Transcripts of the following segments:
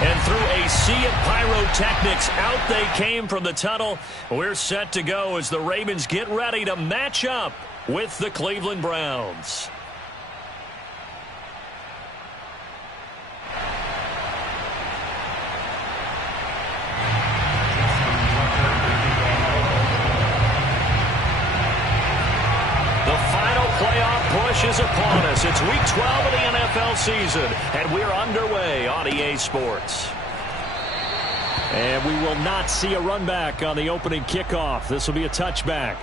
And through a sea of pyrotechnics, out they came from the tunnel. We're set to go as the Ravens get ready to match up with the Cleveland Browns. Playoff push is upon us. It's week 12 of the NFL season, and we're underway on EA Sports. And we will not see a run back on the opening kickoff. This will be a touchback.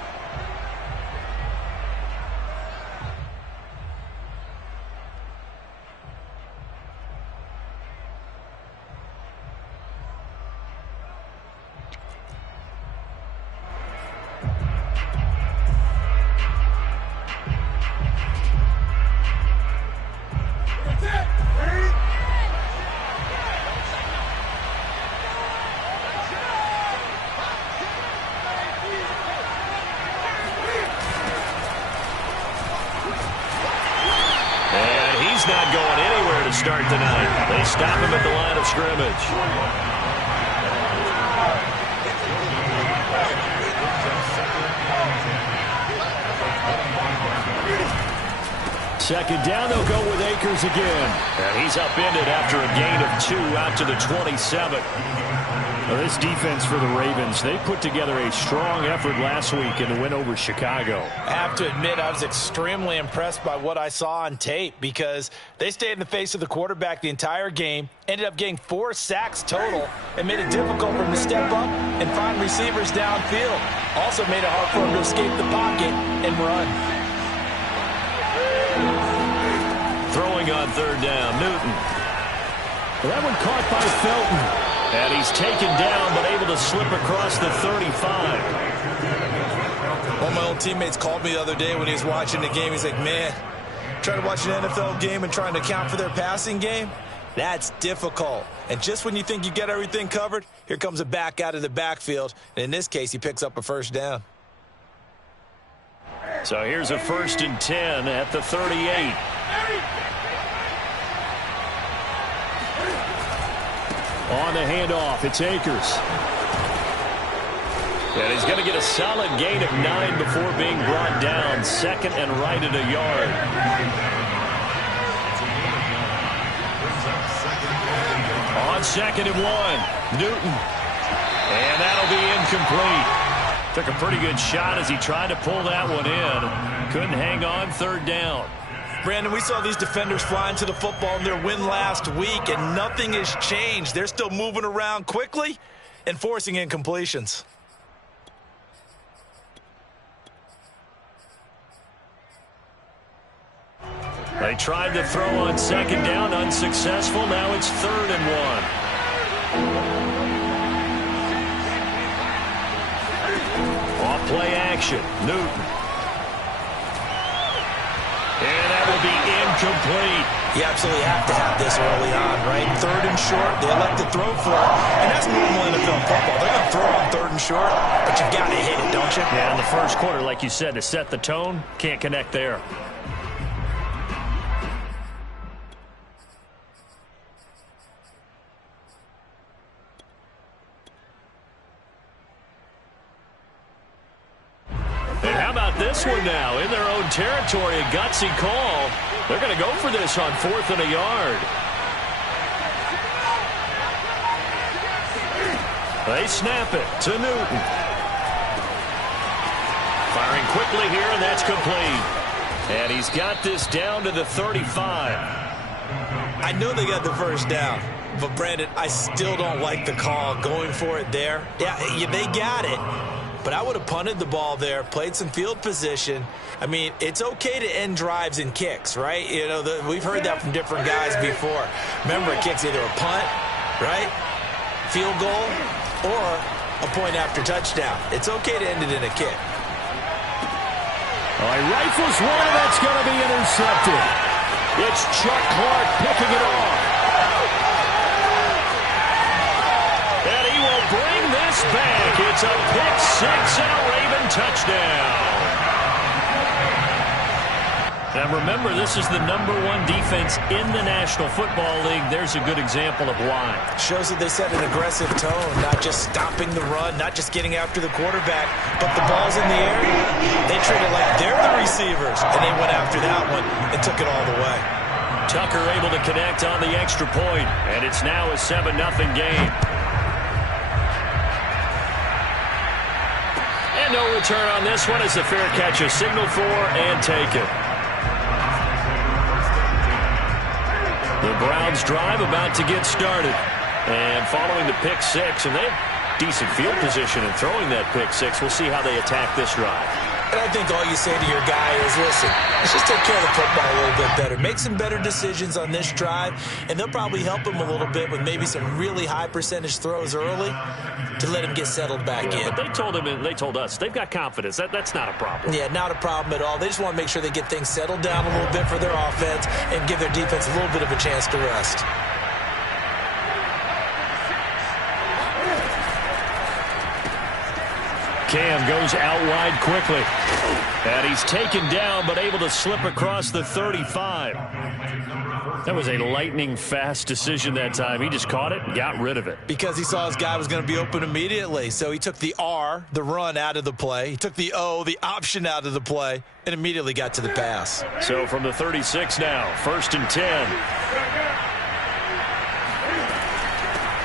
Not going anywhere to start tonight. They stop him at the line of scrimmage. Second down, they'll go with Akers again. And he's upended after a gain of 2 out to the 27. Well, this defense for the Ravens, they put together a strong effort last week in the win over Chicago. I have to admit, I was extremely impressed by what I saw on tape because they stayed in the face of the quarterback the entire game, ended up getting 4 sacks total, and made it difficult for him to step up and find receivers downfield. Also made it hard for him to escape the pocket and run. Throwing on third down, Newton. Well, that one caught by Felton. And he's taken down, but able to slip across the 35. One of my old teammates called me the other day when he was watching the game. He's like, man, trying to watch an NFL game and trying to account for their passing game, that's difficult. And just when you think you get everything covered, here comes a back out of the backfield. And in this case, he picks up a first down. So here's a 1st and 10 at the 38. On the handoff, it's Akers. And he's going to get a solid gain of 9 before being brought down. Second and right at a yard. On 2nd and 1, Newton. And that'll be incomplete. Took a pretty good shot as he tried to pull that one in. Couldn't hang on, 3rd down. Brandon, we saw these defenders flying to the football in their win last week, and nothing has changed. They're still moving around quickly and forcing incompletions. They tried to throw on 2nd down, unsuccessful. Now it's 3rd and 1. Off play action, Newton. And that will be incomplete. You absolutely have to have this early on, right? 3rd and short, they elect to throw for it. And that's normal NFL football. They're going to throw on 3rd and short, but you've got to hit it, don't you? Yeah, in the first quarter, like you said, to set the tone, can't connect there. And how about this one now? In their own territory, a gutsy call. They're going to go for this on 4th and a yard. They snap it to Newton. Firing quickly here, and that's complete. And he's got this down to the 35. I know they got the first down, but Brandon, I still don't like the call going for it there. Yeah, they got it. But I would have punted the ball there, played some field position. I mean, it's okay to end drives and kicks, right? You know, we've heard that from different guys before. Remember, a kick's either a punt, right, field goal, or a point after touchdown. It's okay to end it in a kick. He rifles one, that's going to be intercepted. It's Chuck Clark picking it off. And he will bring this back. It's a pick 6 and a Raven touchdown. And remember, this is the #1 defense in the National Football League. There's a good example of why. Shows that they set an aggressive tone, not just stopping the run, not just getting after the quarterback, but the ball's in the air. They treat it like they're the receivers, and they went after that one and took it all the way. Tucker able to connect on the extra point, and it's now a 7-0 game. And no return on this one as the fair catch is signaled for and taken. The Browns drive about to get started. And following the pick six, and they have decent field position in throwing that pick six. We'll see how they attack this drive. And I think all you say to your guy is, listen, let's just take care of the football a little bit better. Make some better decisions on this drive, and they'll probably help him a little bit with maybe some really high percentage throws early to let him get settled back in. But they told him, and they told us, they've got confidence. That's not a problem. Yeah, not a problem at all. They just want to make sure they get things settled down a little bit for their offense and give their defense a little bit of a chance to rest. Cam goes out wide quickly. And he's taken down, but able to slip across the 35. That was a lightning-fast decision that time. He just caught it and got rid of it. Because he saw his guy was going to be open immediately. So he took the R, the run, out of the play. He took the O, the option, out of the play, and immediately got to the pass. So from the 36 now, 1st and 10.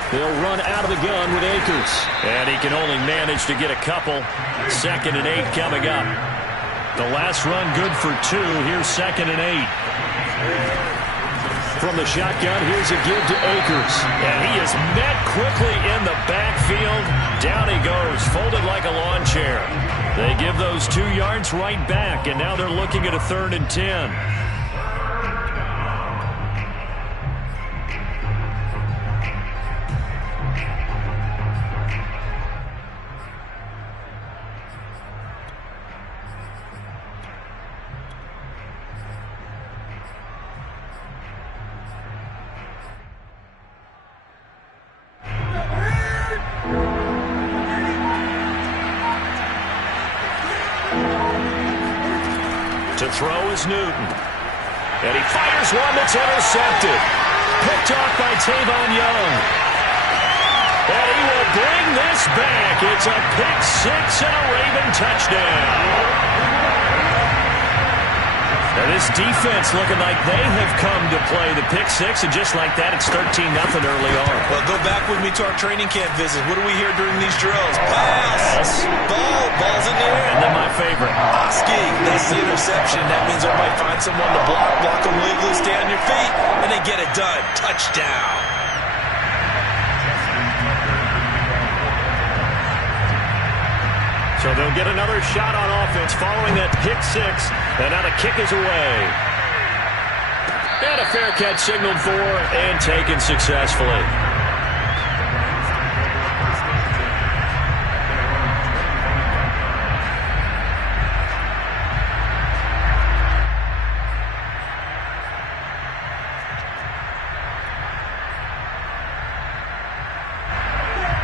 They'll run out of the gun with Akers. And he can only manage to get a couple. 2nd and 8 coming up. The last run good for 2. Here's 2nd and 8. From the shotgun, here's a give to Akers. And he is met quickly in the backfield. Down he goes, folded like a lawn chair. They give those 2 yards right back, and now they're looking at a 3rd and 10. To throw is Newton. And he fires one that's intercepted. Picked off by Tavon Young. And he will bring this back. It's a pick six and a Raven touchdown. Now this defense looking like they have come to play the pick six, and just like that, it's 13-0 early on. Well, go back with me to our training camp visit. What do we hear during these drills? Pass. Ball's in the air. And then my favorite. Oski, that's the interception. That means they might find someone to block them legally, stay on your feet, and they get it done. Touchdown. So they'll get another shot on offense following that pick six. And now the kick is away. And a fair catch signaled for and taken successfully.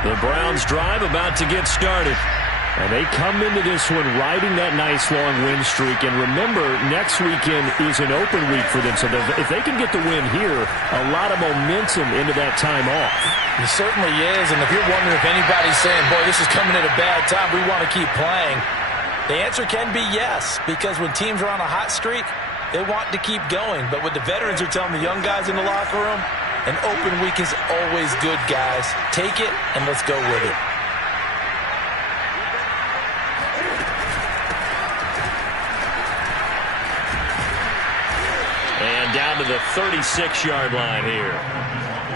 The Browns drive about to get started. And they come into this one riding that nice long win streak. And remember, next weekend is an open week for them. So if they can get the win here, a lot of momentum into that time off. It certainly is. And if you're wondering if anybody's saying, boy, this is coming at a bad time, we want to keep playing, the answer can be yes. Because when teams are on a hot streak, they want to keep going. But what the veterans are telling the young guys in the locker room, an open week is always good, guys. Take it and let's go with it. Down to the 36-yard line here.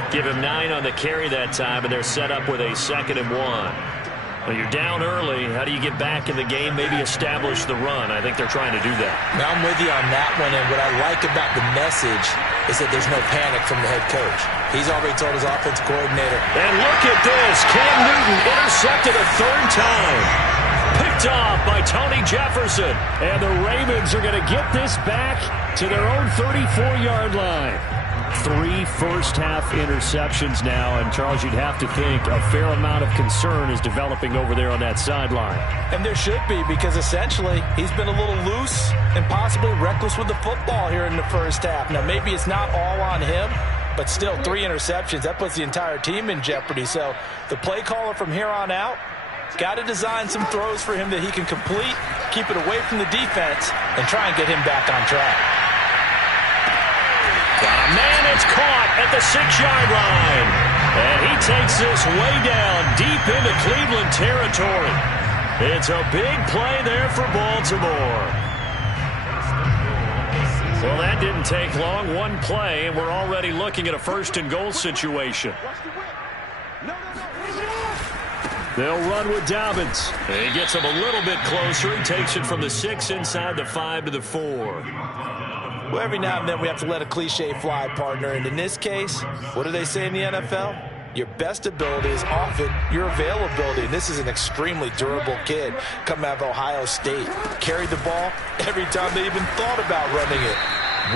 Give him 9 on the carry that time, and they're set up with a 2nd and 1. Well, you're down early. How do you get back in the game, maybe establish the run? I think they're trying to do that. Now I'm with you on that one, and what I like about the message is that there's no panic from the head coach. He's already told his offensive coordinator. And look at this. Cam Newton intercepted a 3rd time. Picked off by Tony Jefferson. And the Ravens are going to get this back to their own 34-yard line. 3 first-half interceptions now, and Charles, you'd have to think a fair amount of concern is developing over there on that sideline. And there should be, because essentially he's been a little loose and possibly reckless with the football here in the first half. Now, maybe it's not all on him, but still 3 interceptions. That puts the entire team in jeopardy. So the play caller from here on out got to design some throws for him that he can complete, keep it away from the defense, and try and get him back on track. Got a man that's caught at the 6-yard line. And he takes this way down deep into Cleveland territory. It's a big play there for Baltimore. Well, that didn't take long. One play, and we're already looking at a 1st and goal situation. They'll run with Dobbins. He gets him a little bit closer. He takes it from the 6 inside the 5 to the 4. Well, every now and then we have to let a cliche fly, partner. And in this case, what do they say in the NFL? Your best ability is often your availability. And this is an extremely durable kid coming out of Ohio State. Carried the ball every time they even thought about running it.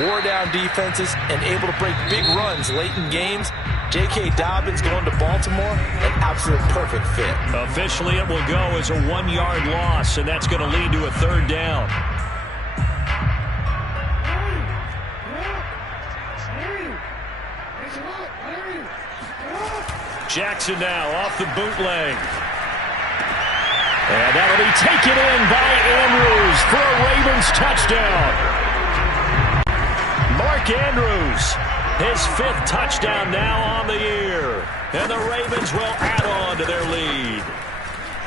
Wore down defenses and able to break big runs late in games. J.K. Dobbins going to Baltimore, an absolute perfect fit. Officially, it will go as a 1-yard loss, and that's going to lead to a 3rd down. Jackson now off the bootleg. And that'll be taken in by Andrews for a Ravens touchdown. Mark Andrews, his 5th touchdown now on the year. And the Ravens will add on to their lead.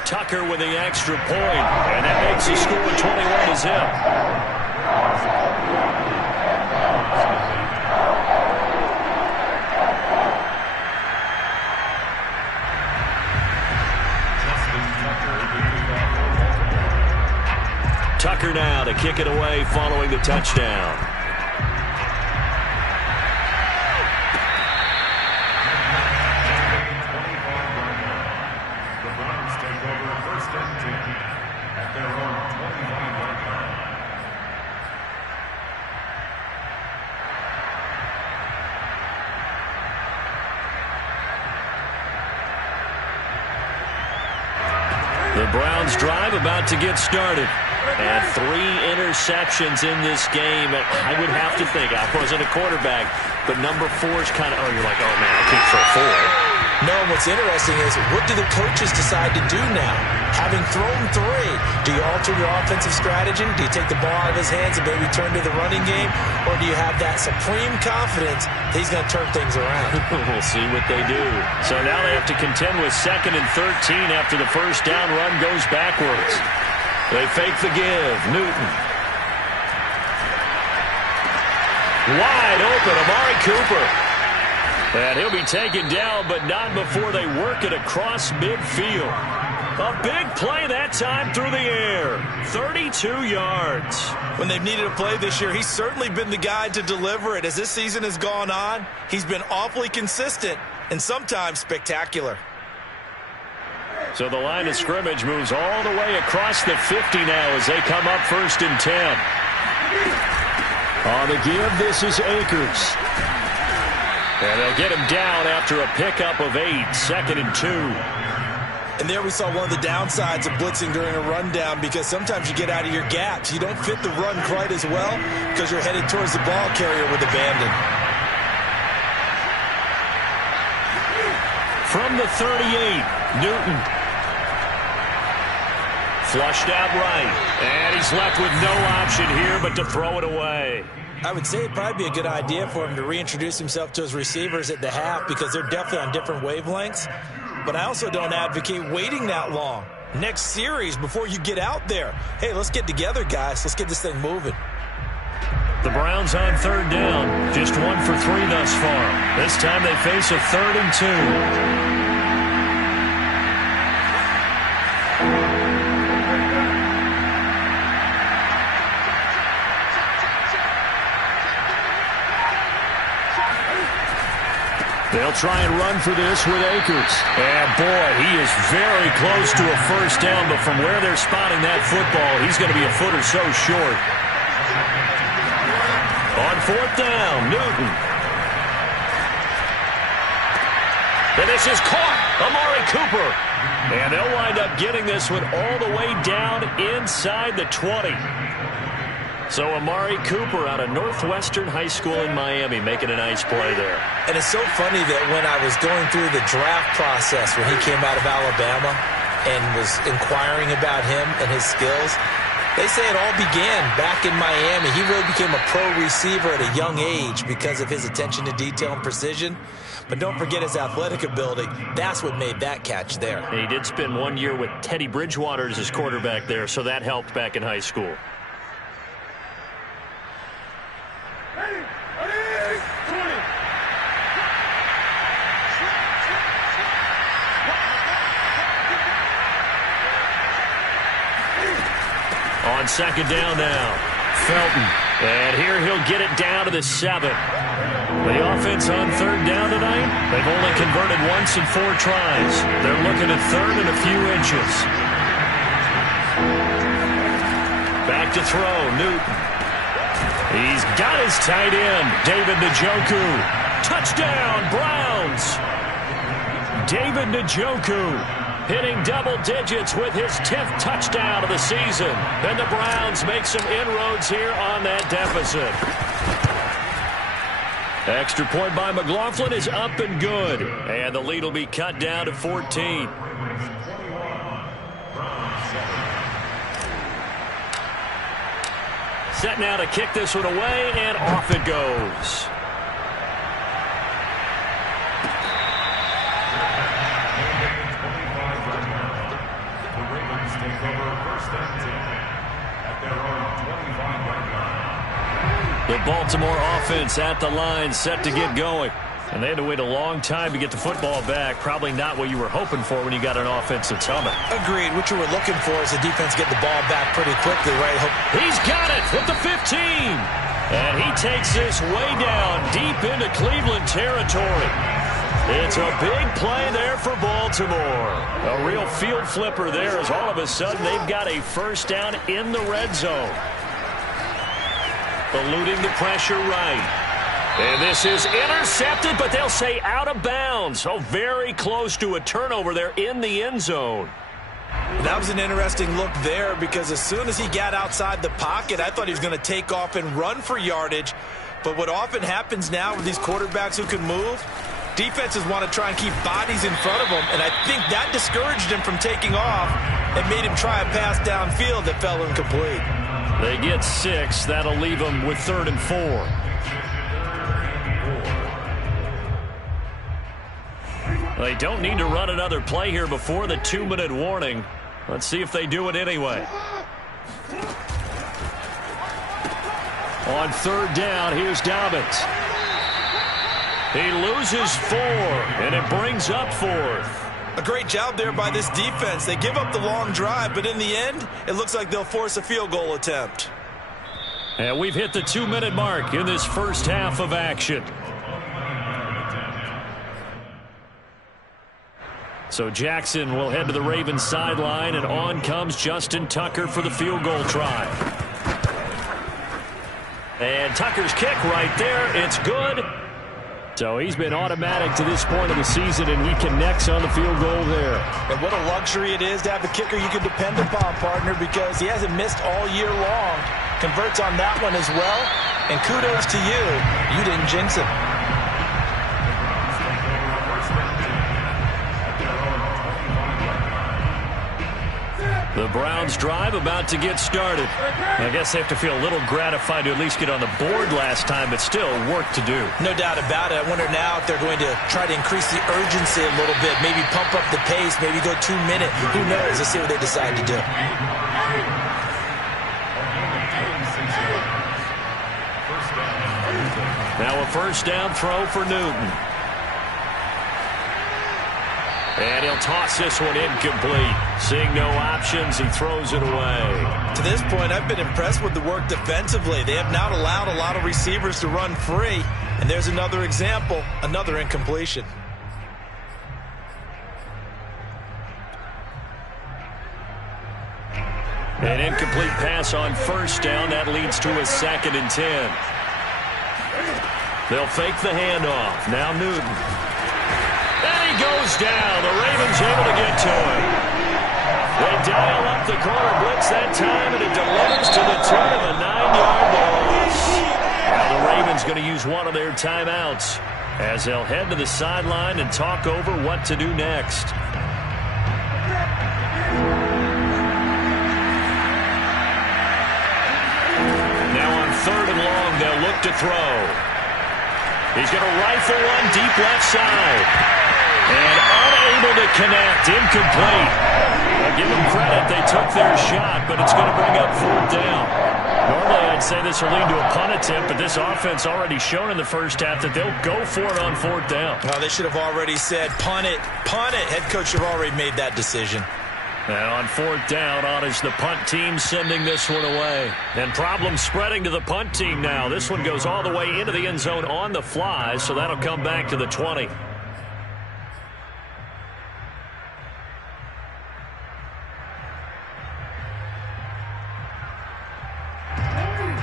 Tucker with the extra point, and that makes the score 21-0. Tucker now to kick it away following the touchdown. The Browns take over 1st and 10 at their own 21-yard line. The Browns drive about to get started. And 3 interceptions in this game. I would have to think, I wasn't a quarterback, but number 4 is kind of, you're like, oh, man, I can't throw 4. No, what's interesting is, what do the coaches decide to do now? Having thrown 3, do you alter your offensive strategy? Do you take the ball out of his hands and maybe turn to the running game? Or do you have that supreme confidence that he's going to turn things around? We'll see what they do. So now they have to contend with 2nd and 13 after the first down run goes backwards. They fake the give. Newton. Wide open, Amari Cooper. And he'll be taken down, but not before they work it across midfield. A big play that time through the air. 32 yards. When they've needed a play this year, he's certainly been the guy to deliver it. As this season has gone on, he's been awfully consistent and sometimes spectacular. So the line of scrimmage moves all the way across the 50 now as they come up 1st and 10. On the give, this is Akers. And they'll get him down after a pickup of 8, 2nd and 2. And there we saw one of the downsides of blitzing during a rundown, because sometimes you get out of your gaps. You don't fit the run quite as well because you're headed towards the ball carrier with abandon. From the 38, Newton. Flushed out right, and he's left with no option here but to throw it away. I would say it'd probably be a good idea for him to reintroduce himself to his receivers at the half, because they're definitely on different wavelengths. But I also don't advocate waiting that long. Next series, before you get out there, hey, let's get together, guys. Let's get this thing moving. The Browns on 3rd down, just 1 for 3 thus far. This time they face a 3rd and 2. They'll try and run for this with Akers. And, boy, he is very close to a first down, but from where they're spotting that football, he's going to be a foot or so short. On 4th down, Newton. And this is caught. Amari Cooper. And they'll wind up getting this one all the way down inside the 20. So Amari Cooper out of Northwestern High School in Miami making a nice play there. And it's so funny that when I was going through the draft process when he came out of Alabama and was inquiring about him and his skills, they say it all began back in Miami. He really became a pro receiver at a young age because of his attention to detail and precision. But don't forget his athletic ability. That's what made that catch there. And he did spend 1 year with Teddy Bridgewater as his quarterback there, so that helped back in high school. On second down now, Felton. And here he'll get it down to the 7. The offense on third down tonight, they've only converted once in 4 tries. They're looking at third and a few inches. Back to throw, Newton. He's got his tight end, David Njoku. Touchdown, Browns. David Njoku hitting double digits with his 10th touchdown of the season. And the Browns make some inroads here on that deficit. Extra point by McLaughlin is up and good. And the lead will be cut down to 14. Set now to kick this one away, and off it goes. The Baltimore offense at the line, set to get going. And they had to wait a long time to get the football back. Probably not what you were hoping for when you got an offense that's humming. Agreed. What you were looking for is the defense get the ball back pretty quickly, right? He's got it with the 15. And he takes this way down deep into Cleveland territory. It's a big play there for Baltimore. A real field flipper there as all of a sudden they've got a first down in the red zone. Eluding the pressure right. And this is intercepted, but they'll say out of bounds. So very close to a turnover there in the end zone. That was an interesting look there because as soon as he got outside the pocket, I thought he was going to take off and run for yardage. But what often happens now with these quarterbacks who can move, defenses want to try and keep bodies in front of them, and I think that discouraged him from taking off and made him try a pass downfield that fell incomplete. They get 6. That'll leave them with 3rd and 4. They don't need to run another play here before the 2-minute warning. Let's see if they do it anyway. On 3rd down, here's Dobbins. He loses 4, and it brings up 4th. A great job there by this defense. They give up the long drive, but in the end, it looks like they'll force a field goal attempt. And we've hit the 2-minute mark in this first half of action. So Jackson will head to the Ravens sideline, and on comes Justin Tucker for the field goal try. And Tucker's kick right there. It's good. So he's been automatic to this point of the season, and he connects on the field goal there. And what a luxury it is to have a kicker you can depend upon, partner, because he hasn't missed all year long. Converts on that one as well. And kudos to you. You didn't jinx him. The Browns drive about to get started. I guess they have to feel a little gratified to at least get on the board last time, but still work to do. No doubt about it. I wonder now if they're going to try to increase the urgency a little bit, maybe pump up the pace, maybe go 2-minute. Who knows? Let's see what they decide to do. Now a first down throw for Newton. And he'll toss this one incomplete. Seeing no options, he throws it away. To this point, I've been impressed with the work defensively. They have not allowed a lot of receivers to run free. And there's another example, another incompletion. An incomplete pass on first down. That leads to a 2nd and 10. They'll fake the handoff. Now Newton. And he goes goes down. The Ravens able to get to him. They dial up the corner blitz that time, and it delivers to the tune of a 9-yard loss. Now the Ravens going to use one of their timeouts as they'll head to the sideline and talk over what to do next. Now on 3rd and long, they'll look to throw. He's going to rifle one deep left side. And unable to connect. Incomplete. I'll give them credit. They took their shot, but it's going to bring up 4th down. Normally, I'd say this will lead to a punt attempt, but this offense already shown in the first half that they'll go for it on 4th down. Well, they should have already said, punt it, punt it. Head coach should have already made that decision. And on 4th down, on is the punt team sending this one away. And problem spreading to the punt team now. This one goes all the way into the end zone on the fly, so that'll come back to the 20.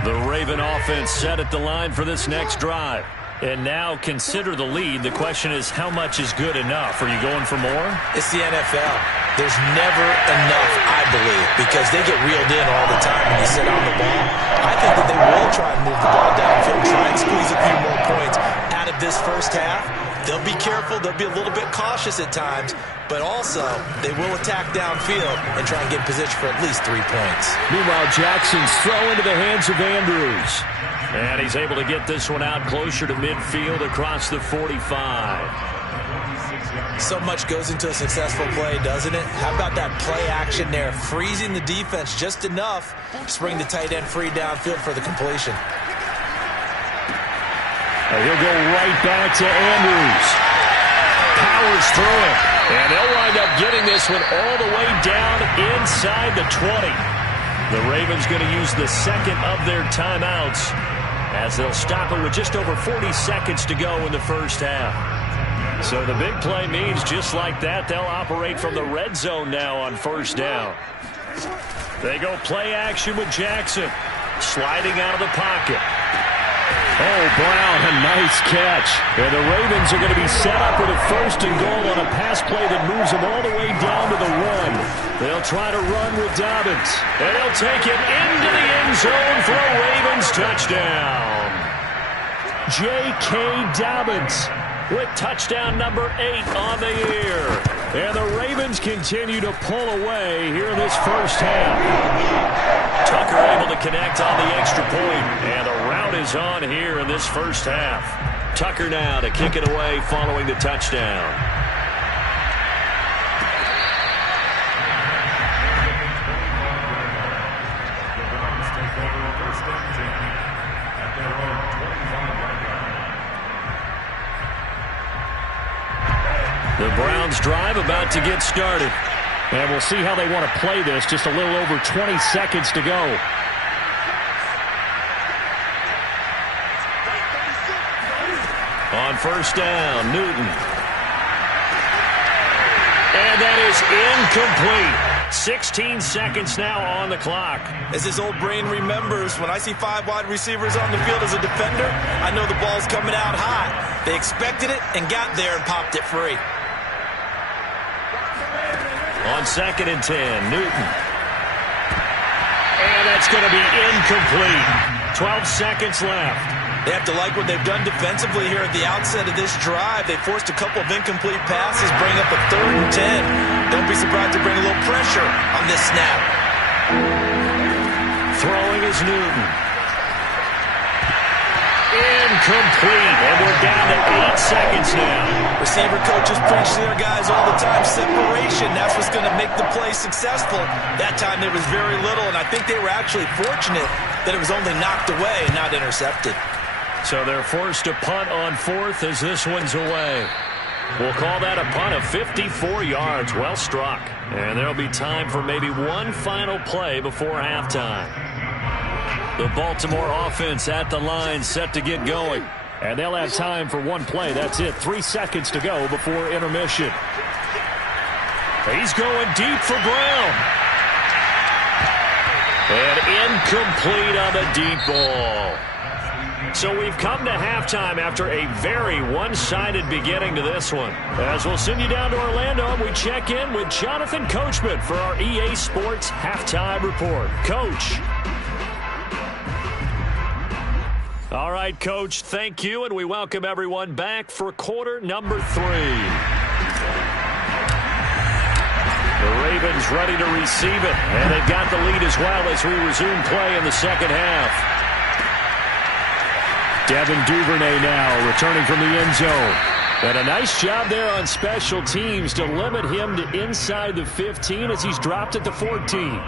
The Raven offense set at the line for this next drive. And now consider the lead. The question is, how much is good enough? Are you going for more? It's the NFL. There's never enough, I believe, because they get reeled in all the time when you sit on the ball. I think that they will try and move the ball downfield, try and squeeze a few more points out of this first half. They'll be careful. They'll be a little bit cautious at times, but also they will attack downfield and try and get in position for at least 3 points. Meanwhile, Jackson's throw into the hands of Andrews. And he's able to get this one out closer to midfield across the 45. So much goes into a successful play, doesn't it? How about that play action there, freezing the defense just enough to bring the tight end free downfield for the completion. And he'll go right back to Andrews. Powers through it. And they'll wind up getting this one all the way down inside the 20. The Ravens going to use the second of their timeouts as they'll stop it with just over 40 seconds to go in the first half. So the big play means just like that, they'll operate from the red zone now on 1st down. They go play action with Jackson. Sliding out of the pocket. Oh, Brown, a nice catch. And the Ravens are going to be set up with a 1st and goal on a pass play that moves them all the way down to the 1. They'll try to run with Dobbins. And they'll take it into the end zone for a Ravens touchdown. J.K. Dobbins with touchdown number 8 on the year. And the Ravens continue to pull away here in this first half. Tucker able to connect on the extra point. And the rout is on here in this first half. Tucker now to kick it away following the touchdown. The Browns drive about to get started. And we'll see how they want to play this. Just a little over 20 seconds to go. On 1st down, Newton. And that is incomplete. 16 seconds now on the clock. As his old brain remembers, when I see 5 wide receivers on the field as a defender, I know the ball's coming out hot. They expected it and got there and popped it free. On 2nd and 10, Newton. And that's going to be incomplete. 12 seconds left. They have to like what they've done defensively here at the outset of this drive. They forced a couple of incomplete passes, bring up a 3rd and 10. Don't be surprised to bring a little pressure on this snap. Throwing is Newton. Incomplete. And we're down to 8 seconds now. Receiver coaches preach to their guys all the time. Separation, that's what's going to make the play successful. That time there was very little, and I think they were actually fortunate that it was only knocked away and not intercepted. So they're forced to punt on 4th as this one's away. We'll call that a punt of 54 yards. Well struck. And there'll be time for maybe one final play before halftime. The Baltimore offense at the line set to get going. And they'll have time for one play. That's it. 3 seconds to go before intermission. He's going deep for Brown. And incomplete on the deep ball. So we've come to halftime after a very one-sided beginning to this one. As we'll send you down to Orlando, we check in with Jonathan Coachman for our EA Sports Halftime Report. Coach. All right, Coach, thank you, and we welcome everyone back for quarter number 3. The Ravens ready to receive it, and they've got the lead as well as we resume play in the second half. Devin Duvernay now returning from the end zone. And a nice job there on special teams to limit him to inside the 15 as he's dropped at the 14.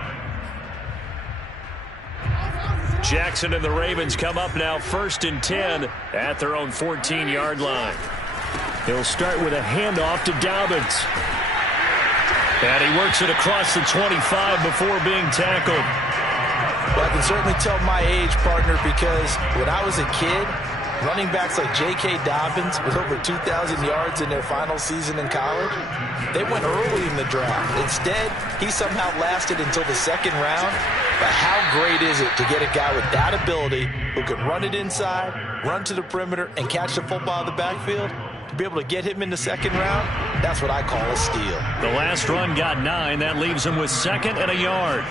Jackson and the Ravens come up now 1st and 10 at their own 14-yard line. He'll start with a handoff to Dobbins. And he works it across the 25 before being tackled. Well, I can certainly tell my age, partner, because when I was a kid, running backs like J.K. Dobbins with over 2,000 yards in their final season in college, they went early in the draft. Instead, he somehow lasted until the 2nd round. But how great is it to get a guy with that ability who can run it inside, run to the perimeter, and catch the football in the backfield? To be able to get him in the 2nd round, that's what I call a steal. The last run got 9. That leaves him with 2nd and a yard.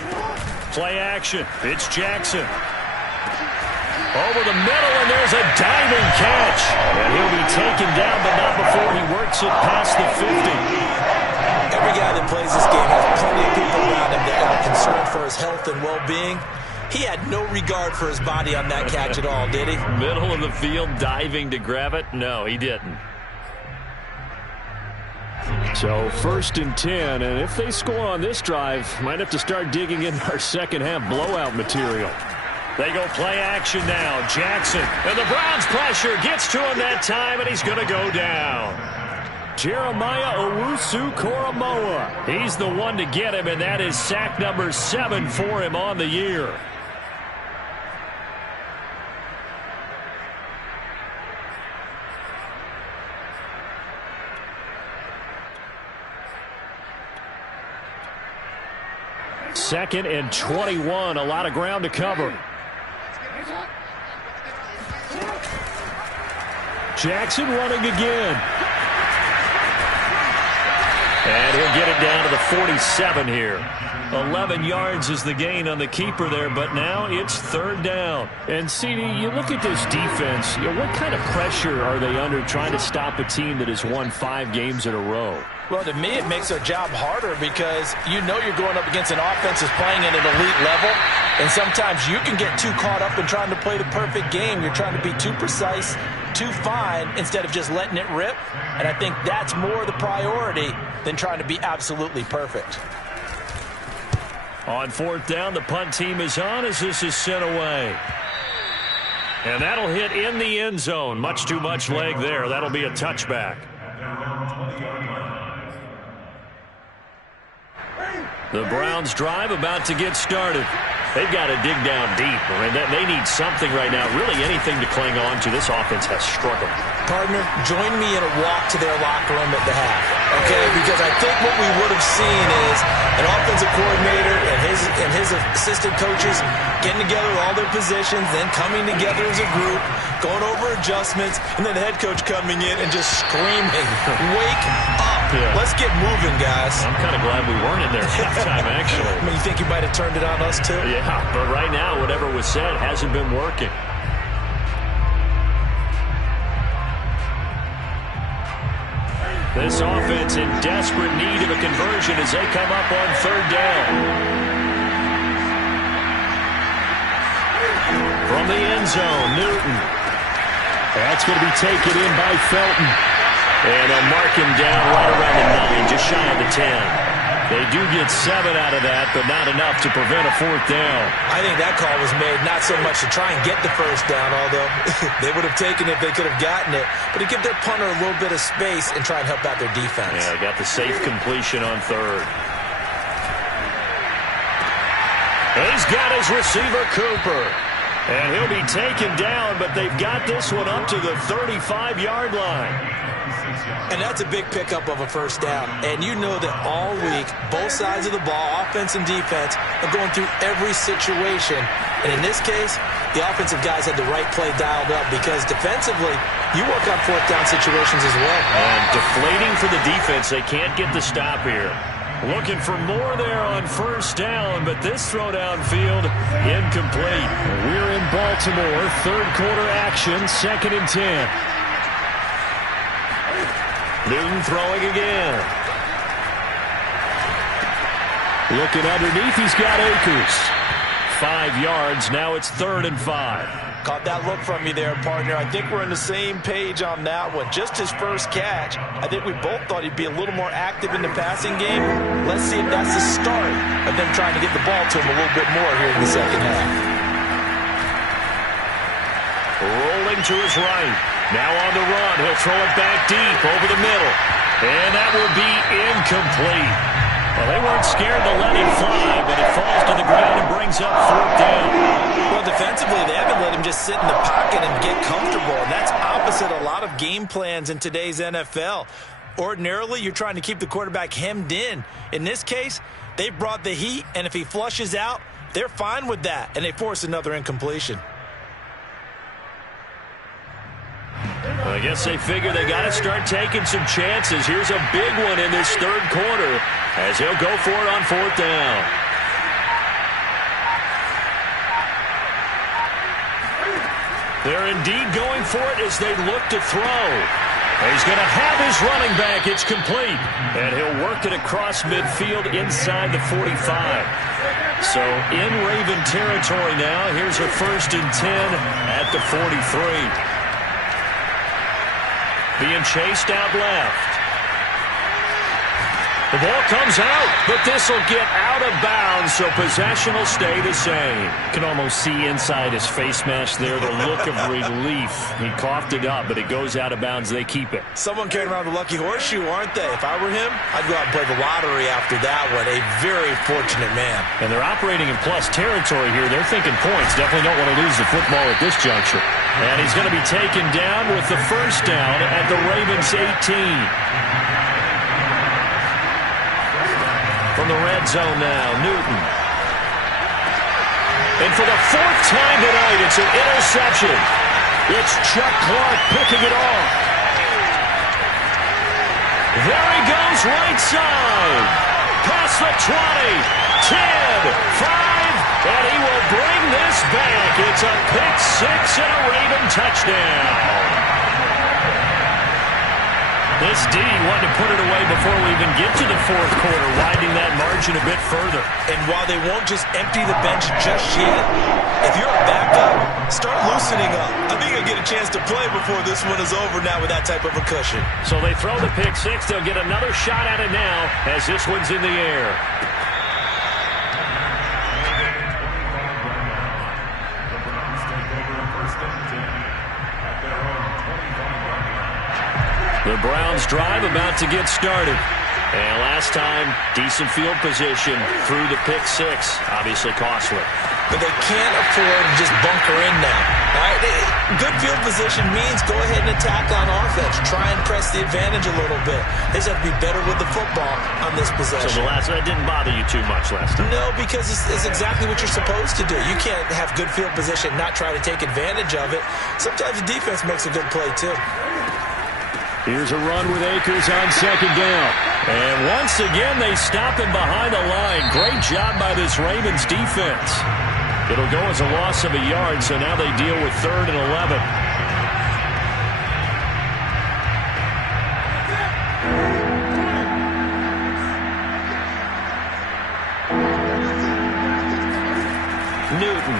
Play action. It's Jackson. Over the middle, and there's a diving catch. And he'll be taken down, but not before he works it past the 50. Every guy that plays this game has plenty of people around him that are concerned for his health and well-being. He had no regard for his body on that catch at all, did he? Middle of the field, diving to grab it? No, he didn't. So 1st and 10, and if they score on this drive, might have to start digging in our second half blowout material. They go play action now. Jackson, and the Browns pressure gets to him that time, and he's going to go down. Jeremiah Owusu-Koramoah. He's the one to get him, and that is sack number 7 for him on the year. Second and 21, a lot of ground to cover. Jackson running again. And he'll get it down to the 47 here. 11 yards is the gain on the keeper there, but now it's 3rd down. And, CD, you look at this defense, what kind of pressure are they under trying to stop a team that has won 5 games in a row? Well, to me, it makes their job harder because you know you're going up against an offense that's playing at an elite level, and sometimes you can get too caught up in trying to play the perfect game. You're trying to be too precise, too fine, instead of just letting it rip, and I think that's more the priority than trying to be absolutely perfect. On 4th down, the punt team is on as this is sent away. And that'll hit in the end zone. Much too much leg there. That'll be a touchback. The Browns drive about to get started. They've got to dig down deep. I mean, they need something right now, really anything to cling on to. This offense has struggled. Partner, join me in a walk to their locker room at the half, okay? Because I think what we would have seen is an offensive coordinator and his assistant coaches getting together all their positions, then coming together as a group, going over adjustments, and then the head coach coming in and just screaming, "Wake up! Yeah. Let's get moving, guys." I'm kind of glad we weren't in there halftime, actually. I mean, you think you might have turned it on us, too? Yeah, but right now, whatever was said hasn't been working. This offense in desperate need of a conversion as they come up on 3rd down. From the end zone, Newton. That's going to be taken in by Felton. And they'll mark him down right around the 9, just shy of the 10. They do get 7 out of that, but not enough to prevent a 4th down. I think that call was made not so much to try and get the 1st down, although they would have taken it if they could have gotten it, but to give their punter a little bit of space and try and help out their defense. Yeah, they got the safe completion on 3rd. He's got his receiver, Cooper. And he'll be taken down, but they've got this one up to the 35-yard line. And that's a big pickup of a first down. And you know that all week, both sides of the ball, offense and defense, are going through every situation. And in this case, the offensive guys had the right play dialed up because defensively, you work on fourth down situations as well. And deflating for the defense. They can't get the stop here. Looking for more there on first down, but this throw downfield incomplete. We're in Baltimore. Third quarter action, 2nd and 10. Newton throwing again. Looking underneath, he's got Akers. 5 yards, now it's 3rd and 5. Caught that look from you there, partner. I think we're on the same page on that one. Just his first catch. I think we both thought he'd be a little more active in the passing game. Let's see if that's the start of them trying to get the ball to him a little bit more here in the second half. Rolling to his right. Now on the run. He'll throw it back deep over the middle. And that will be incomplete. Well, they weren't scared to let him fly, but it falls to the ground and brings up 4th down. Well, defensively, they haven't let him just sit in the pocket and get comfortable, and that's opposite a lot of game plans in today's NFL. Ordinarily, you're trying to keep the quarterback hemmed in. In this case, they brought the heat, and if he flushes out, they're fine with that, and they force another incompletion. Well, I guess they figure they got to start taking some chances. Here's a big one in this third quarter as he'll go for it on 4th down. They're indeed going for it as they look to throw. He's going to have his running back. It's complete. And he'll work it across midfield inside the 45. So in Raven territory now. Here's a 1st and 10 at the 43. Being chased out left. The ball comes out, but this will get out of bounds, so possession will stay the same. You can almost see inside his face mask there the look of relief. He coughed it up, but it goes out of bounds. They keep it. Someone carrying around the lucky horseshoe, aren't they? If I were him, I'd go out and play the lottery after that one. A very fortunate man. And they're operating in plus territory here. They're thinking points. Definitely don't want to lose the football at this juncture. And he's going to be taken down with the first down at the Ravens 18. From the red zone now, Newton. And for the 4th time tonight, it's an interception. It's Chuck Clark picking it off. There he goes, right side. Past the 20, 10, 5, and he will bring this back. It's a pick 6 and a Raven touchdown. This D wanted to put it away before we even get to the 4th quarter, widening that margin a bit further. And while they won't just empty the bench just yet, if you're a backup, start loosening up. I think you'll get a chance to play before this one is over now with that type of a cushion. So they throw the pick 6. They'll get another shot at it now as this one's in the air. The Browns drive about to get started. And last time, decent field position through the pick 6. Obviously costly. But they can't afford to just bunker in now. All right? Good field position means go ahead and attack on offense. Try and press the advantage a little bit. They just have to be better with the football on this possession. So that didn't bother you too much last time? No, because it's exactly what you're supposed to do. You can't have good field position, not try to take advantage of it. Sometimes the defense makes a good play, too. Here's a run with Akers on 2nd down. And once again, they stop him behind the line. Great job by this Ravens defense. It'll go as a loss of a yard, so now they deal with 3rd and 11. Newton.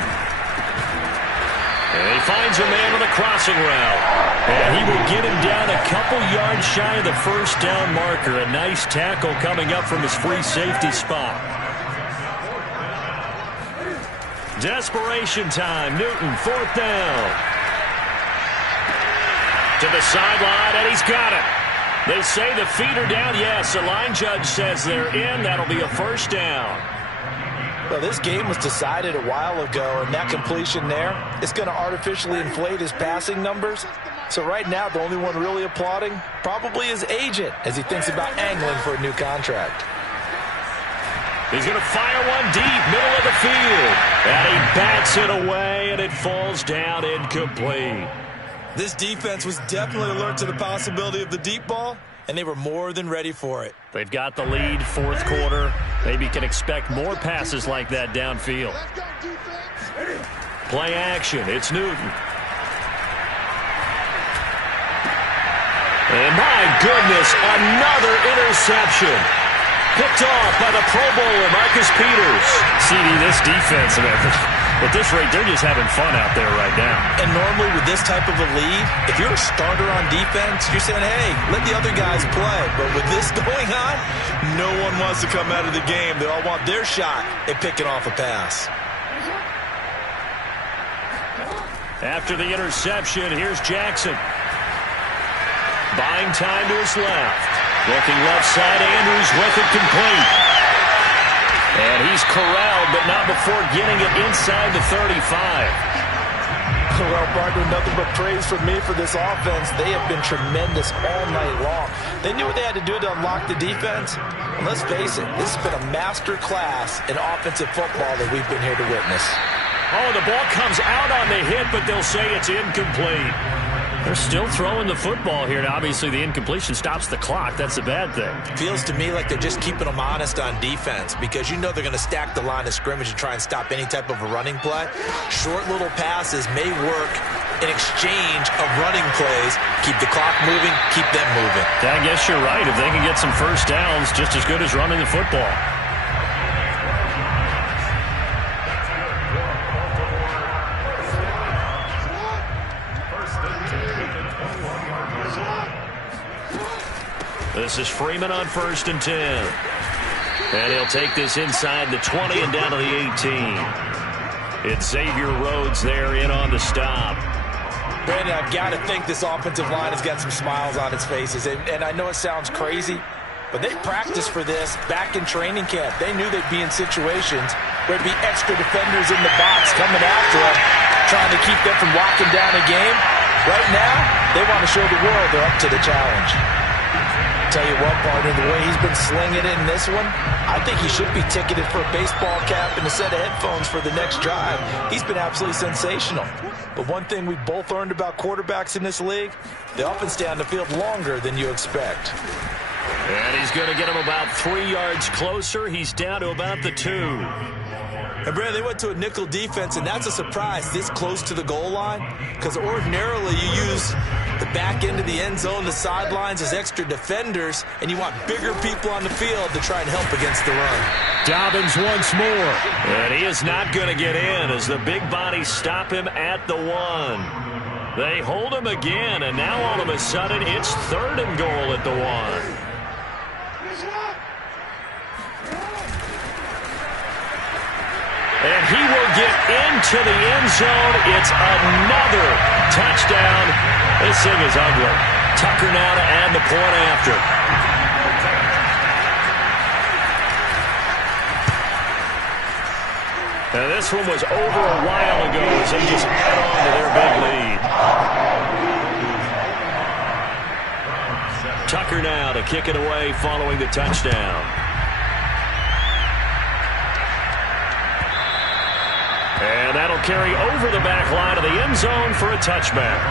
And he finds a man with a crossing route. And he will get him down a couple yards shy of the first down marker. A nice tackle coming up from his free safety spot. Desperation time. Newton, 4th down. To the sideline, and he's got it. They say the feet are down. Yes, the line judge says they're in. That'll be a first down. Well, this game was decided a while ago, and that completion there is going to artificially inflate his passing numbers. So right now, the only one really applauding probably his agent as he thinks about angling for a new contract. He's going to fire one deep, middle of the field. And he bats it away, and it falls down incomplete. This defense was definitely alert to the possibility of the deep ball, and they were more than ready for it. They've got the lead, fourth quarter. Maybe can expect more passes like that downfield. Play action. It's Newton. And my goodness, another interception. Picked off by the Pro Bowler, Marcus Peters. CD, this defense, at this rate, they're just having fun out there right now. And normally with this type of a lead, if you're a starter on defense, you're saying, hey, let the other guys play. But with this going on, no one wants to come out of the game. They all want their shot at picking off a pass. After the interception, here's Jackson. Buying time to his left. Looking left side, Andrews with it complete. And he's corralled, but not before getting it inside the 35. Well, partner, nothing but praise from me for this offense. They have been tremendous all night long. They knew what they had to do to unlock the defense. And let's face it, this has been a master class in offensive football that we've been here to witness. Oh, the ball comes out on the hit, but they'll say it's incomplete. They're still throwing the football here. Now, obviously, the incompletion stops the clock. That's a bad thing. Feels to me like they're just keeping them honest on defense because you know they're going to stack the line of scrimmage and try and stop any type of a running play. Short little passes may work in exchange of running plays. Keep the clock moving, keep them moving. I guess you're right. If they can get some first downs, just as good as running the football. This is Freeman on 1st and 10. And he'll take this inside the 20 and down to the 18. It's Xavier Rhodes there in on the stop. Brandon, I've got to think this offensive line has got some smiles on its faces. And I know it sounds crazy, but they practiced for this back in training camp. They knew they'd be in situations where there'd be extra defenders in the box coming after them, trying to keep them from locking down a game. Right now, they want to show the world they're up to the challenge. Tell you what, partner, the way he's been slinging it in this one, I think he should be ticketed for a baseball cap and a set of headphones for the next drive. He's been absolutely sensational. But one thing we both learned about quarterbacks in this league, they often stay on the field longer than you expect. And he's going to get him about 3 yards closer. He's down to about the 2. And Brandon, they went to a nickel defense, and that's a surprise this close to the goal line because ordinarily you use the back end of the end zone, the sidelines as extra defenders, and you want bigger people on the field to try and help against the run. Dobbins once more. And he is not going to get in as the big bodies stop him at the 1. They hold him again, and now all of a sudden it's 3rd and goal at the 1. And he will get into the end zone. It's another touchdown. This thing is ugly. Tucker now to add the point after. Now this one was over a while ago as they just add on to their big lead. Tucker now to kick it away following the touchdown. And that'll carry over the back line of the end zone for a touchback.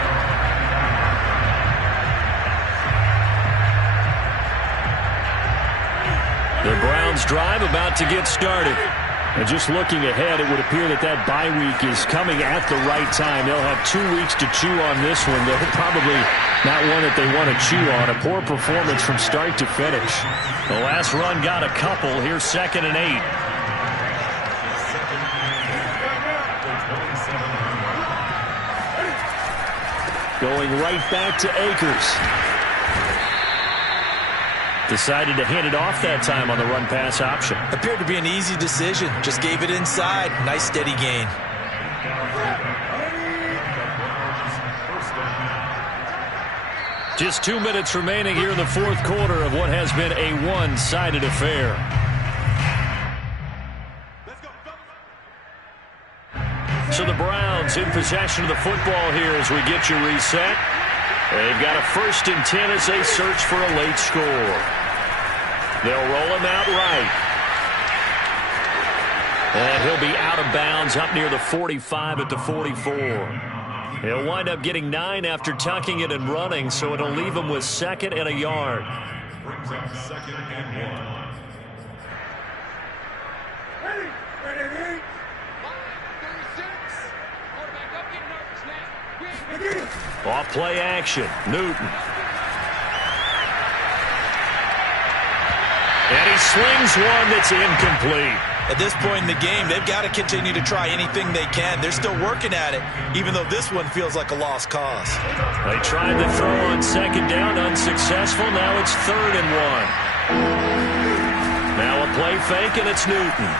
The Browns drive about to get started. And just looking ahead, it would appear that that bye week is coming at the right time. They'll have 2 weeks to chew on this one, though probably not one that they want to chew on. A poor performance from start to finish. The last run got a couple. Here's 2nd and 8. Going right back to Akers. Decided to hand it off that time on the run-pass option. Appeared to be an easy decision. Just gave it inside. Nice steady gain. Just 2 minutes remaining here in the fourth quarter of what has been a one-sided affair. So the Browns in possession of the football here as we get you reset. They've got a 1st and 10 as they search for a late score. They'll roll him out right. And he'll be out of bounds up near the 45 at the 44. He'll wind up getting 9 after tucking it and running, so it'll leave him with 2nd and a yard. Brings up 2nd and 1. Off play action. Newton. And he slings one that's incomplete. At this point in the game, they've got to continue to try anything they can. They're still working at it, even though this one feels like a lost cause. They tried to throw on 2nd down, unsuccessful. Now it's 3rd and 1. Now a play fake, and it's Newton.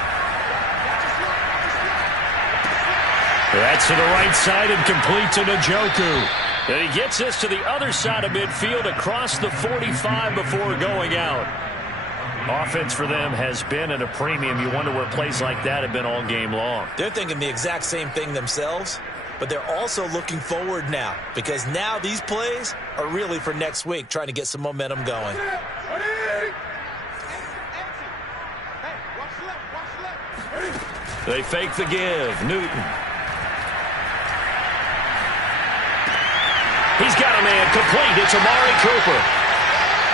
That's to the right side and complete to Njoku. And he gets this to the other side of midfield across the 45 before going out. Offense for them has been at a premium. You wonder where plays like that have been all game long. They're thinking the exact same thing themselves, but they're also looking forward now because now these plays are really for next week, trying to get some momentum going. They fake the give. Newton. He's got a man complete. It's Amari Cooper.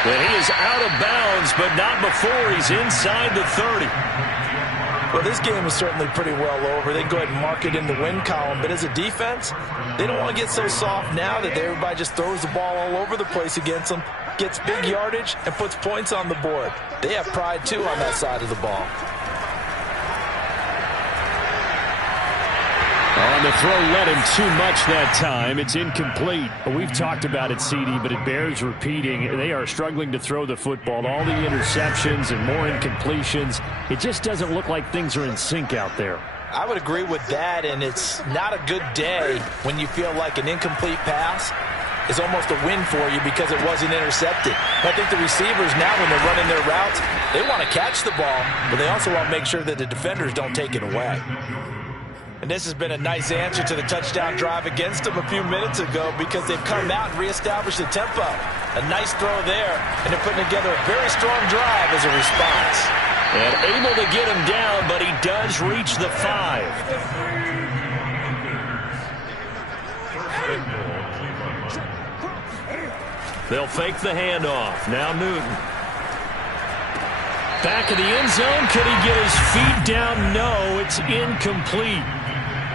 And he is out of bounds, but not before he's inside the 30. Well, this game is certainly pretty well over. They can go ahead and mark it in the win column. But as a defense, they don't want to get so soft now that everybody just throws the ball all over the place against them, gets big yardage, and puts points on the board. They have pride, too, on that side of the ball. On the throw, led him too much that time. It's incomplete. We've talked about it, CD, but it bears repeating. They are struggling to throw the football. All the interceptions and more incompletions. It just doesn't look like things are in sync out there. I would agree with that, and it's not a good day when you feel like an incomplete pass is almost a win for you because it wasn't intercepted. I think the receivers now, when they're running their routes, they want to catch the ball, but they also want to make sure that the defenders don't take it away. And this has been a nice answer to the touchdown drive against them a few minutes ago because they've come out and reestablished the tempo. A nice throw there, and they're putting together a very strong drive as a response. And able to get him down, but he does reach the 5. They'll fake the handoff. Now Newton. Back of the end zone. Could he get his feet down? No, it's incomplete.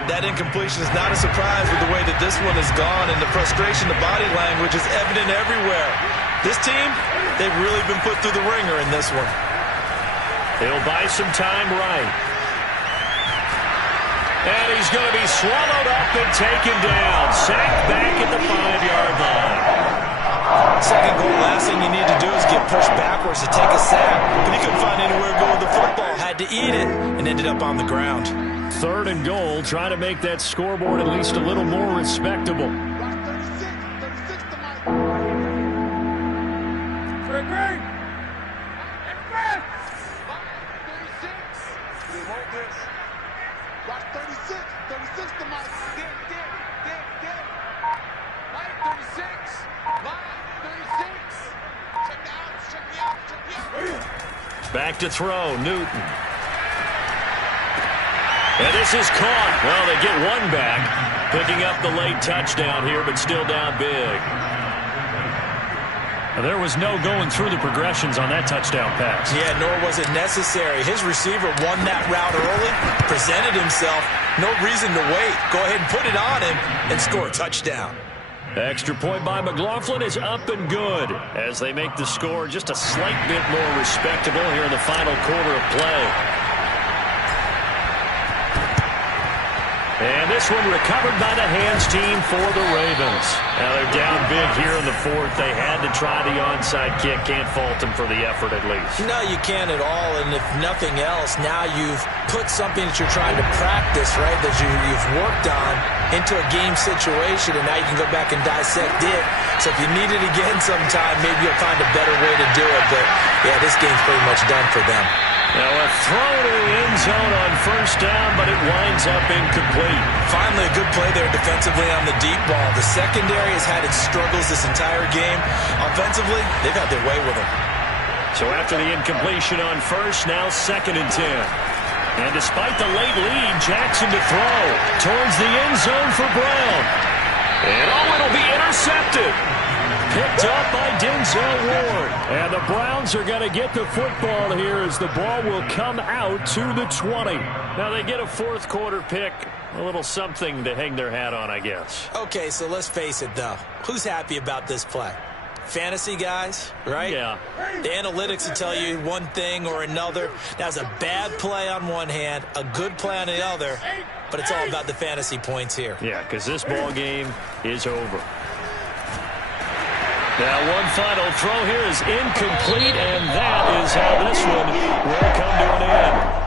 That incompletion is not a surprise with the way that this one has gone, and the frustration, the body language is evident everywhere. This team, they've really been put through the ringer in this one. He'll buy some time right. And he's going to be swallowed up and taken down. Sacked back at the 5-yard line. Second goal, last thing you need to do is get pushed backwards to take a sack. But he couldn't find anywhere to go with the football. Had to eat it and ended up on the ground. 3rd and goal. Try to make that scoreboard at least a little more respectable. Back to throw, Newton. And this is caught. Well, they get one back. Picking up the late touchdown here, but still down big. There was no going through the progressions on that touchdown pass. Yeah, nor was it necessary. His receiver won that route early, presented himself. No reason to wait. Go ahead and put it on him and score a touchdown. Extra point by McLaughlin is up and good as they make the score just a slight bit more respectable here in the final quarter of play. And this one recovered by the hands team for the Ravens. Now they're down big here in the 4th. They had to try the onside kick. Can't fault them for the effort at least. No, you can't at all. And if nothing else, now you've put something that you're trying to practice, right, that you've worked on into a game situation, and now you can go back and dissect it. So if you need it again sometime, maybe you'll find a better way to do it. But, yeah, this game's pretty much done for them. Now a throw to the end zone on first down, but it winds up incomplete. Finally, a good play there defensively on the deep ball. The secondary has had its struggles this entire game. Offensively, they've had their way with them. So after the incompletion on first, now 2nd and 10. And despite the late lead, Jackson to throw towards the end zone for Brown. And it'll be intercepted. Picked up by Denzel Ward. And the Browns are going to get the football here as the ball will come out to the 20. Now they get a fourth quarter pick. A little something to hang their hat on, I guess. Okay, so let's face it, though. Who's happy about this play? Fantasy guys, right? Yeah. The analytics will tell you one thing or another. That was a bad play on one hand, a good play on the other, but it's all about the fantasy points here. Yeah, because this ball game is over. Now one final throw here is incomplete, and that is how this one will come to an end.